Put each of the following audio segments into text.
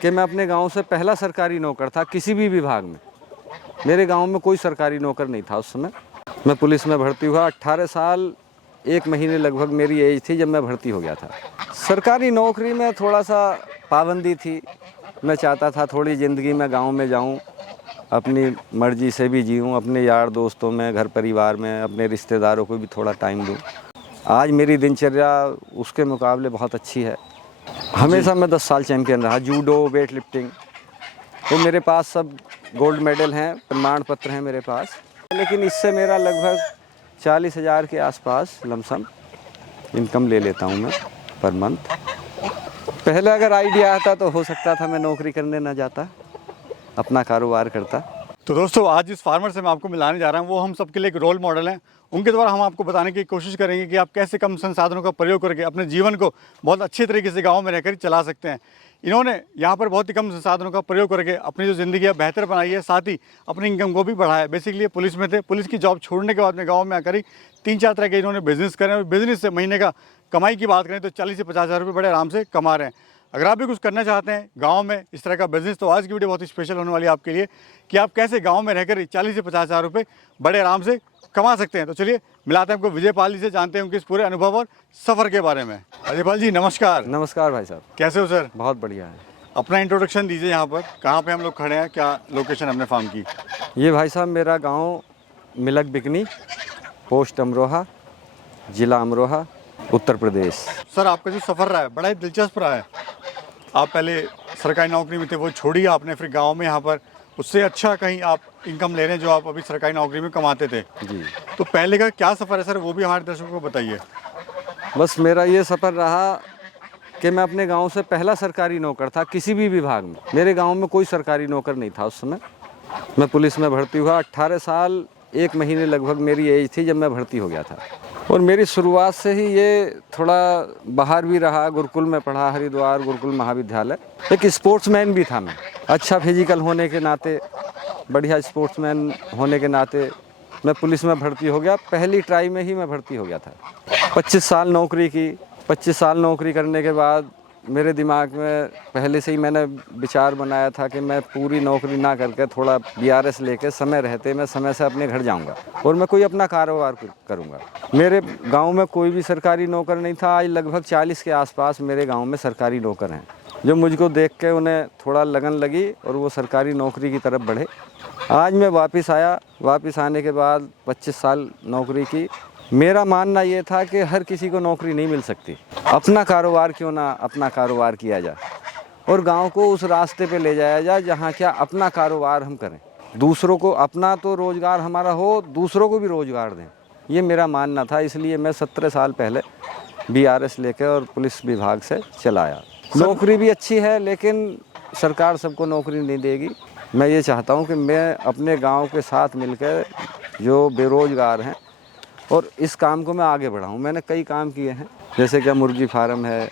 कि मैं अपने गांव से पहला सरकारी नौकर था किसी भी विभाग में। मेरे गांव में कोई सरकारी नौकर नहीं था उस समय। मैं पुलिस में भर्ती हुआ, 18 साल 1 महीने लगभग मेरी एज थी जब मैं भर्ती हो गया था। सरकारी नौकरी में थोड़ा सा पाबंदी थी। मैं चाहता था थोड़ी ज़िंदगी में गांव में जाऊं, अपनी मर्जी से भी जीऊं, अपने यार दोस्तों में, घर परिवार में, अपने रिश्तेदारों को भी थोड़ा टाइम दूं। आज मेरी दिनचर्या उसके मुकाबले बहुत अच्छी है। हमेशा मैं 10 साल चैम्पियन रहा, जूडो, वेट लिफ्टिंग। तो मेरे पास सब गोल्ड मेडल हैं, प्रमाण पत्र हैं मेरे पास। लेकिन इससे मेरा लगभग 40,000 के आसपास लमसम इनकम ले लेता हूं मैं पर मंथ। पहले अगर आइडिया आता तो हो सकता था मैं नौकरी करने ना जाता, अपना कारोबार करता। तो दोस्तों, आज जिस फार्मर से मैं आपको मिलाने जा रहा हूँ वो हम सबके लिए एक रोल मॉडल हैं। उनके द्वारा हम आपको बताने की कोशिश करेंगे कि आप कैसे कम संसाधनों का प्रयोग करके अपने जीवन को बहुत अच्छे तरीके से गांव में रहकर चला सकते हैं। इन्होंने यहाँ पर बहुत ही कम संसाधनों का प्रयोग करके अपनी जो ज़िंदगी है बेहतर बनाई है, साथ ही अपनी इनकम को भी बढ़ाया है। बेसिकली ये पुलिस में थे, पुलिस की जॉब छोड़ने के बाद में गाँव में आकर ही 3-4 तरह के इन्होंने बिज़नेस करे और बिज़नेस से महीने का कमाई की बात करें तो 40 से 50 हज़ार रुपये बड़े आराम से कमा रहे हैं। अगर आप भी कुछ करना चाहते हैं गांव में इस तरह का बिजनेस, तो आज की वीडियो बहुत ही स्पेशल होने वाली है आपके लिए कि आप कैसे गांव में रहकर 40 से 50 हज़ार रुपये बड़े आराम से कमा सकते हैं। तो चलिए मिलाते हैं आपको विजय पाल जी से, जानते हैं उनके इस पूरे अनुभव और सफ़र के बारे में। अजय पाल जी नमस्कार। नमस्कार भाई साहब। कैसे हो सर? बहुत बढ़िया है। अपना इंट्रोडक्शन दीजिए, यहाँ पर कहाँ पे हम लोग खड़े हैं, क्या लोकेशन अपने फार्म की? ये भाई साहब मेरा गांव मिलक बिकनी, पोस्ट अमरोहा, जिला अमरोहा, उत्तर प्रदेश। सर आपका जो सफ़र रहा है बड़ा ही दिलचस्प रहा है। आप पहले सरकारी नौकरी में थे, वो छोड़ी आपने, फिर गांव में यहाँ पर उससे अच्छा कहीं आप इनकम ले रहे हैं जो आप अभी सरकारी नौकरी में कमाते थे जी। तो पहले का क्या सफ़र है सर, वो भी हमारे दर्शकों को बताइए। बस मेरा ये सफ़र रहा कि मैं अपने गांव से पहला सरकारी नौकर था किसी भी विभाग में। मेरे गांव में कोई सरकारी नौकर नहीं था उस समय। मैं पुलिस में भर्ती हुआ, 18 साल 1 महीने लगभग मेरी एज थी जब मैं भर्ती हो गया था। और मेरी शुरुआत से ही ये थोड़ा बाहर भी रहा, गुरुकुल में पढ़ा, हरिद्वार गुरुकुल महाविद्यालय। एक स्पोर्ट्समैन भी था मैं, अच्छा फिजिकल होने के नाते, बढ़िया स्पोर्ट्समैन होने के नाते मैं पुलिस में भर्ती हो गया। पहली ट्राई में ही मैं भर्ती हो गया था। 25 साल नौकरी की। 25 साल नौकरी करने के बाद मेरे दिमाग में पहले से ही मैंने विचार बनाया था कि मैं पूरी नौकरी ना करके थोड़ा बीआरएस लेके समय रहते मैं समय से अपने घर जाऊंगा और मैं कोई अपना कारोबार करूंगा। मेरे गांव में कोई भी सरकारी नौकर नहीं था। आज लगभग 40 के आसपास मेरे गांव में सरकारी नौकर हैं जो मुझको देख के उन्हें थोड़ा लगन लगी और वो सरकारी नौकरी की तरफ बढ़े। आज मैं वापस आया। वापस आने के बाद 25 साल नौकरी की। मेरा मानना ये था कि हर किसी को नौकरी नहीं मिल सकती, अपना कारोबार क्यों ना अपना कारोबार किया जाए और गांव को उस रास्ते पे ले जाया जाए जहां क्या अपना कारोबार हम करें, दूसरों को, अपना तो रोज़गार हमारा हो, दूसरों को भी रोज़गार दें। ये मेरा मानना था। इसलिए मैं 17 साल पहले बीआरएस लेके और पुलिस विभाग से चला आया। नौकरी भी अच्छी है लेकिन सरकार सबको नौकरी नहीं देगी। मैं ये चाहता हूँ कि मैं अपने गाँव के साथ मिलकर जो बेरोज़गार हैं और इस काम को मैं आगे बढ़ाऊं। मैंने कई काम किए हैं, जैसे कि मुर्गी फार्म है,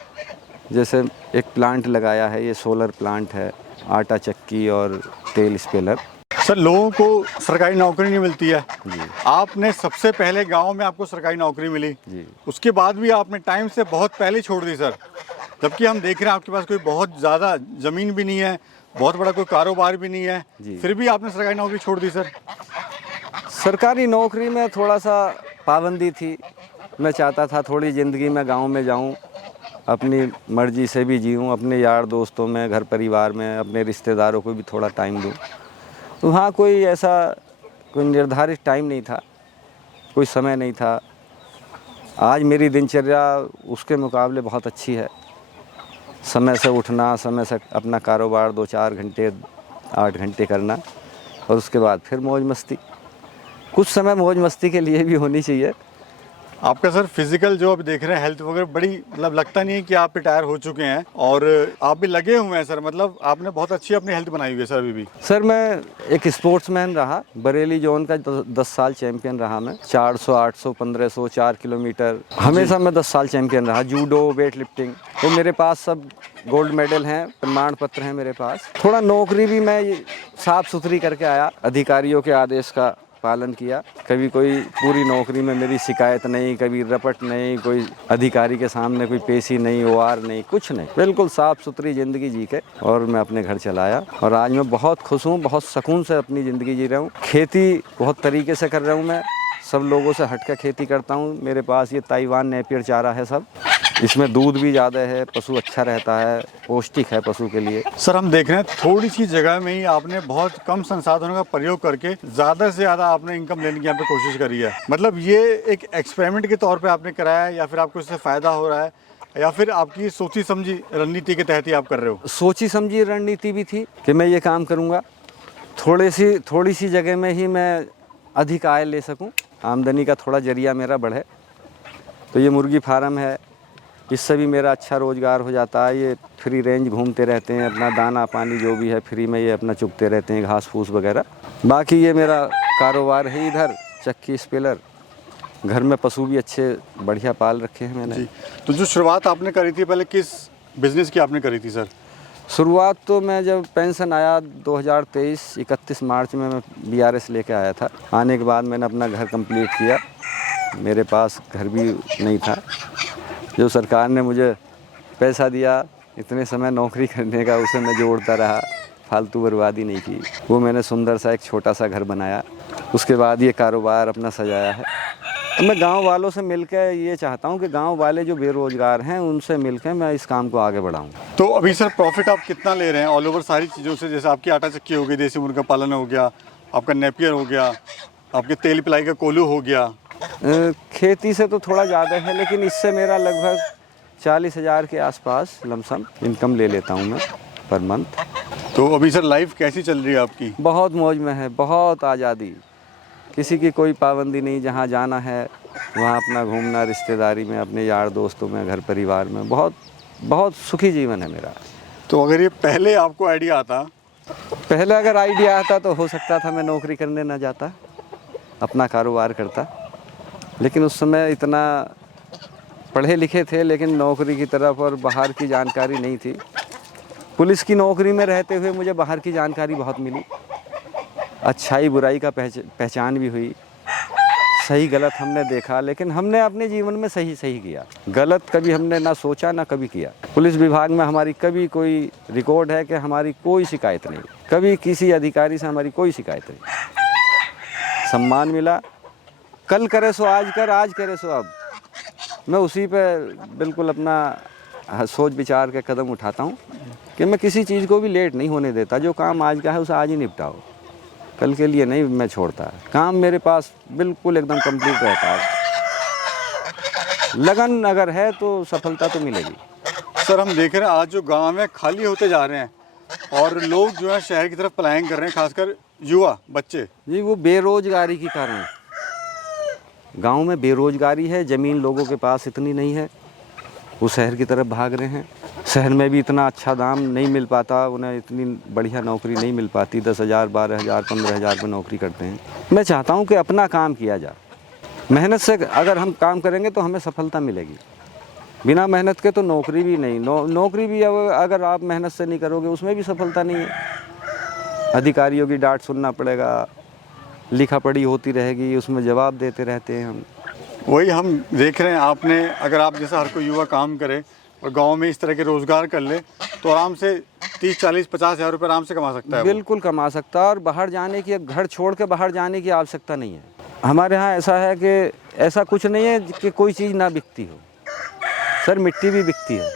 जैसे एक प्लांट लगाया है, ये सोलर प्लांट है, आटा चक्की और तेल स्पेलर। सर लोगों को सरकारी नौकरी नहीं मिलती है जी। आपने सबसे पहले गांव में आपको सरकारी नौकरी मिली जी। उसके बाद भी आपने टाइम से बहुत पहले छोड़ दी सर, जबकि हम देख रहे हैं आपके पास कोई बहुत ज़्यादा ज़मीन भी नहीं है, बहुत बड़ा कोई कारोबार भी नहीं है, फिर भी आपने सरकारी नौकरी छोड़ दी सर। सरकारी नौकरी में थोड़ा सा पाबंदी थी। मैं चाहता था थोड़ी ज़िंदगी में गांव में जाऊं, अपनी मर्जी से भी जीऊं, अपने यार दोस्तों में, घर परिवार में, अपने रिश्तेदारों को भी थोड़ा टाइम दूं। तो वहाँ कोई ऐसा कोई निर्धारित टाइम नहीं था, कोई समय नहीं था। आज मेरी दिनचर्या उसके मुकाबले बहुत अच्छी है। समय से उठना, समय से अपना कारोबार 2-4 घंटे 8 घंटे करना और उसके बाद फिर मौज मस्ती। कुछ समय मौज मस्ती के लिए भी होनी चाहिए। आपका सर फिजिकल जो आप देख रहे हैं, हेल्थ वगैरह बड़ी, मतलब लगता नहीं है कि आप रिटायर हो चुके हैं और आप भी लगे हुए हैं सर, मतलब आपने बहुत अच्छी अपनी हेल्थ बनाई हुई है सर अभी भी। सर मैं एक स्पोर्ट्समैन रहा, बरेली जोन का 10 साल चैंपियन रहा मैं। 400, 800, 1500, 4 किलोमीटर हमेशा मैं 10 साल चैंपियन रहा। जूडो, वेट लिफ्टिंग, तो मेरे पास सब गोल्ड मेडल हैं, प्रमाण पत्र हैं मेरे पास। थोड़ा नौकरी भी मैं साफ़ सुथरी करके आया, अधिकारियों के आदेश का पालन किया। कभी कोई पूरी नौकरी में मेरी शिकायत नहीं, कभी रपट नहीं, कोई अधिकारी के सामने कोई पेशी नहीं, ओआर नहीं, कुछ नहीं। बिल्कुल साफ़ सुथरी ज़िंदगी जी के और मैं अपने घर चलाया और आज मैं बहुत खुश हूँ, बहुत सुकून से अपनी ज़िंदगी जी रहा हूँ। खेती बहुत तरीके से कर रहा हूँ मैं, सब लोगों से हट कर खेती करता हूँ। मेरे पास ये ताइवान नेपियर चारा है सब, इसमें दूध भी ज़्यादा है, पशु अच्छा रहता है, पौष्टिक है पशु के लिए। सर हम देख रहे हैं थोड़ी सी जगह में ही आपने बहुत कम संसाधनों का प्रयोग करके ज़्यादा से ज़्यादा आपने इनकम लेने की यहाँ पे कोशिश करी है। मतलब ये एक एक्सपेरिमेंट के तौर पे आपने कराया है या फिर आपको इससे फ़ायदा हो रहा है या फिर आपकी सोची समझी रणनीति के तहत ही आप कर रहे हो? सोची समझी रणनीति भी थी कि मैं ये काम करूँगा, थोड़ी सी जगह में ही मैं अधिक आय ले सकूँ, आमदनी का थोड़ा जरिया मेरा बढ़े। तो ये मुर्गी फार्म है, इससे भी मेरा अच्छा रोज़गार हो जाता है। ये फ्री रेंज घूमते रहते हैं, अपना दाना पानी जो भी है फ्री में ये अपना चुगते रहते हैं, घास फूस वगैरह। बाकी ये मेरा कारोबार है इधर, चक्की स्पेलर। घर में पशु भी अच्छे बढ़िया पाल रखे हैं मैंने। जी। तो जो शुरुआत आपने करी थी पहले किस बिज़नेस की आपने करी थी सर? शुरुआत तो मैं जब पेंशन आया 2023 31 मार्च में मैं BRS लेके आया था। आने के बाद मैंने अपना घर कंप्लीट किया। मेरे पास घर भी नहीं था, जो सरकार ने मुझे पैसा दिया इतने समय नौकरी करने का, उसे मैं जोड़ता रहा, फालतू बर्बादी नहीं की। वो मैंने सुंदर सा एक छोटा सा घर बनाया, उसके बाद ये कारोबार अपना सजाया है। तो मैं गांव वालों से मिलकर ये चाहता हूं कि गांव वाले जो बेरोज़गार हैं उनसे मिलकर मैं इस काम को आगे बढ़ाऊं। तो अभी सर प्रॉफिट आप कितना ले रहे हैं ऑल ओवर सारी चीज़ों से? जैसे आपकी आटा चक्की हो गई, देसी मुर्गा पालन हो गया, आपका नेपियर हो गया, आपके तेल पिलाई का कोल्हू हो गया। खेती से तो थोड़ा ज़्यादा है, लेकिन इससे मेरा लगभग 40,000 के आसपास लमसम इनकम ले लेता हूँ मैं पर मंथ। तो अभी सर लाइफ कैसी चल रही है आपकी? बहुत मौज में है, बहुत आज़ादी, किसी की कोई पाबंदी नहीं। जहाँ जाना है वहाँ अपना घूमना, रिश्तेदारी में, अपने यार दोस्तों में, घर परिवार में। बहुत बहुत सुखी जीवन है मेरा। तो अगर ये पहले आपको आइडिया आता? पहले अगर आइडिया आता तो हो सकता था मैं नौकरी करने ना जाता, अपना कारोबार करता। लेकिन उस समय इतना पढ़े लिखे थे लेकिन नौकरी की तरफ और बाहर की जानकारी नहीं थी। पुलिस की नौकरी में रहते हुए मुझे बाहर की जानकारी बहुत मिली, अच्छाई बुराई का पहचान भी हुई। सही गलत हमने देखा, लेकिन हमने अपने जीवन में सही किया। गलत कभी हमने ना सोचा ना कभी किया। पुलिस विभाग में हमारी कभी कोई रिकॉर्ड है कि हमारी कोई शिकायत नहीं, कभी किसी अधिकारी से हमारी कोई शिकायत नहीं। सम्मान मिला, कल करे सो आज कर, आज करे सो अब। मैं उसी पे बिल्कुल अपना सोच विचार के कदम उठाता हूँ कि मैं किसी चीज़ को भी लेट नहीं होने देता। जो काम आज का है उसे आज ही निपटाओ, कल के लिए नहीं मैं छोड़ता। काम मेरे पास बिल्कुल एकदम कंप्लीट रहता है। लगन अगर है तो सफलता तो मिलेगी। सर हम देख रहे हैं आज जो गांव में खाली होते जा रहे हैं और लोग जो है शहर की तरफ पलायन कर रहे हैं, खासकर युवा बच्चे। जी, वो बेरोजगारी के कारण। गांव में बेरोजगारी है, ज़मीन लोगों के पास इतनी नहीं है, वो शहर की तरफ भाग रहे हैं। शहर में भी इतना अच्छा दाम नहीं मिल पाता, उन्हें इतनी बढ़िया नौकरी नहीं मिल पाती। 10,000 12,000 15,000 पर नौकरी करते हैं। मैं चाहता हूं कि अपना काम किया जाए। मेहनत से अगर हम काम करेंगे तो हमें सफलता मिलेगी। बिना मेहनत के तो नौकरी भी नहीं। नौकरी भी अगर आप मेहनत से नहीं करोगे उसमें भी सफलता नहीं है। अधिकारियों की डांट सुनना पड़ेगा, लिखा पढ़ी होती रहेगी, उसमें जवाब देते रहते हैं हम। वही हम देख रहे हैं, आपने अगर आप जैसा हर कोई युवा काम करे और गांव में इस तरह के रोज़गार कर ले तो आराम से 30 40 50 हज़ार रुपये आराम से कमा सकता है। बिल्कुल कमा सकता है। और बाहर जाने की, घर छोड़ के बाहर जाने की आवश्यकता नहीं है। हमारे यहाँ ऐसा है कि ऐसा कुछ नहीं है कि कोई चीज़ ना बिकती हो। सर मिट्टी भी बिकती है।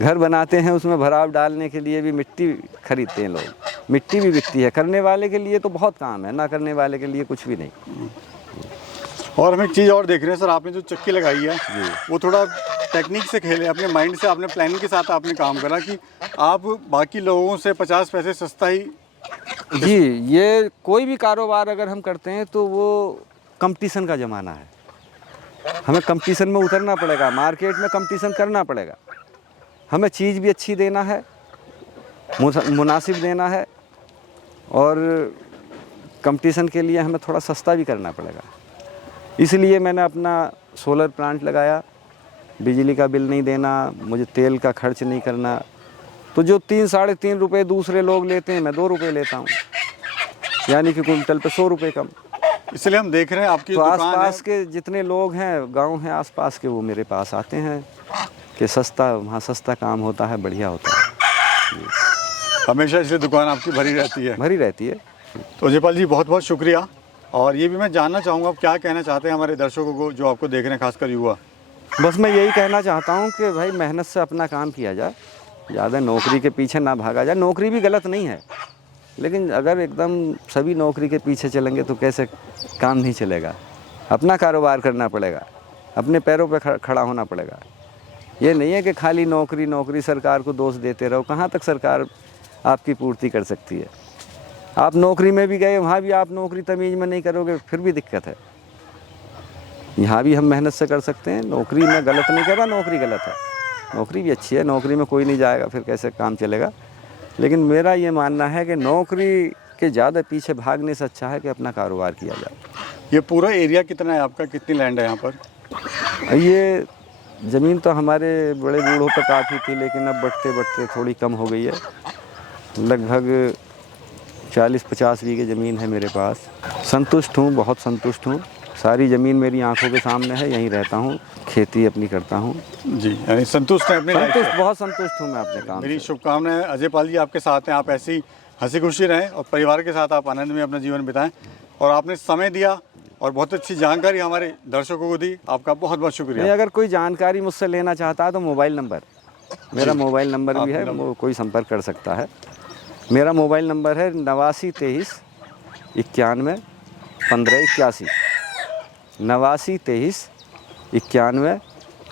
घर बनाते हैं उसमें भराव डालने के लिए भी मिट्टी खरीदते हैं लोग। मिट्टी भी बिकती है। करने वाले के लिए तो बहुत काम है, ना करने वाले के लिए कुछ भी नहीं। और हम एक चीज़ और देख रहे हैं सर, आपने जो चक्की लगाई है वो थोड़ा टेक्निक से खेले, अपने माइंड से, आपने प्लानिंग के साथ आपने काम करा कि आप बाकी लोगों से 50 पैसे सस्ता ही। जी, ये कोई भी कारोबार अगर हम करते हैं तो वो कंपटीशन का ज़माना है। हमें कंपटीशन में उतरना पड़ेगा, मार्केट में कंपटीशन करना पड़ेगा। हमें चीज़ भी अच्छी देना है, मुनासिब देना है, और कंपटीशन के लिए हमें थोड़ा सस्ता भी करना पड़ेगा। इसलिए मैंने अपना सोलर प्लांट लगाया। बिजली का बिल नहीं देना, मुझे तेल का खर्च नहीं करना। तो जो 3 साढ़े 3 रुपये दूसरे लोग लेते हैं मैं 2 रुपये लेता हूँ। यानी कि कुंटल पे 100 रुपये कम। इसलिए हम देख रहे हैं आपकी तो दुकान है। आसपास के जितने लोग हैं, गांव हैं आसपास के, वो मेरे पास आते हैं कि सस्ता, वहाँ सस्ता काम होता है, बढ़िया होता है। हमेशा इसलिए दुकान आपकी भरी रहती है। भरी रहती है। तो अजयपाल जी बहुत बहुत शुक्रिया। और ये भी मैं जानना चाहूँगा आप क्या कहना चाहते हैं हमारे दर्शकों को जो आपको देख रहे हैं, खासकर युवा। बस मैं यही कहना चाहता हूँ कि भाई मेहनत से अपना काम किया जाए, ज़्यादा नौकरी के पीछे ना भागा जाए। नौकरी भी गलत नहीं है, लेकिन अगर एकदम सभी नौकरी के पीछे चलेंगे तो कैसे काम नहीं चलेगा। अपना कारोबार करना पड़ेगा, अपने पैरों पे खड़ा होना पड़ेगा। ये नहीं है कि खाली नौकरी नौकरी सरकार को दोष देते रहो। कहाँ तक सरकार आपकी पूर्ति कर सकती है। आप नौकरी में भी गए, वहाँ भी आप नौकरी तमीज़ में नहीं करोगे, फिर भी दिक्कत है। यहाँ भी हम मेहनत से कर सकते हैं। नौकरी में गलत नहीं कह रहा, नौकरी गलत है, नौकरी भी अच्छी है। नौकरी में कोई नहीं जाएगा, फिर कैसे काम चलेगा। लेकिन मेरा ये मानना है कि नौकरी के ज़्यादा पीछे भागने से अच्छा है कि अपना कारोबार किया जाए। ये पूरा एरिया कितना है आपका, कितनी लैंड है यहाँ पर? ये ज़मीन तो हमारे बड़े बूढ़ों पर काफ़ी थी, लेकिन अब बढ़ते बढ़ते थोड़ी कम हो गई है। लगभग 40-50 बीघे ज़मीन है मेरे पास। संतुष्ट हूँ, बहुत संतुष्ट हूँ। सारी ज़मीन मेरी आंखों के सामने है, यहीं रहता हूँ, खेती अपनी करता हूँ जी। यानी संतुष्ट हैं अपनी लाइफ से? बहुत संतुष्ट हूँ मैं अपने काम मेरी से। शुभकामनाएं अजयपाल जी आपके साथ हैं। आप ऐसी हंसी खुशी रहें और परिवार के साथ आप आनंद में अपना जीवन बिताएं। और आपने समय दिया और बहुत अच्छी जानकारी हमारे दर्शकों को दी, आपका बहुत बहुत शुक्रिया। अगर कोई जानकारी मुझसे लेना चाहता है तो मोबाइल नंबर, मेरा मोबाइल नंबर भी है, वो कोई संपर्क कर सकता है। मेरा मोबाइल नंबर है 89 23 91 15 81। 89 23 91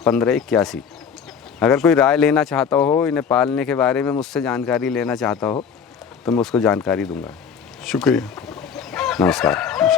15 81। अगर कोई राय लेना चाहता हो, इन्हें पालने के बारे में मुझसे जानकारी लेना चाहता हो, तो मैं उसको जानकारी दूंगा। शुक्रिया, नमस्कार।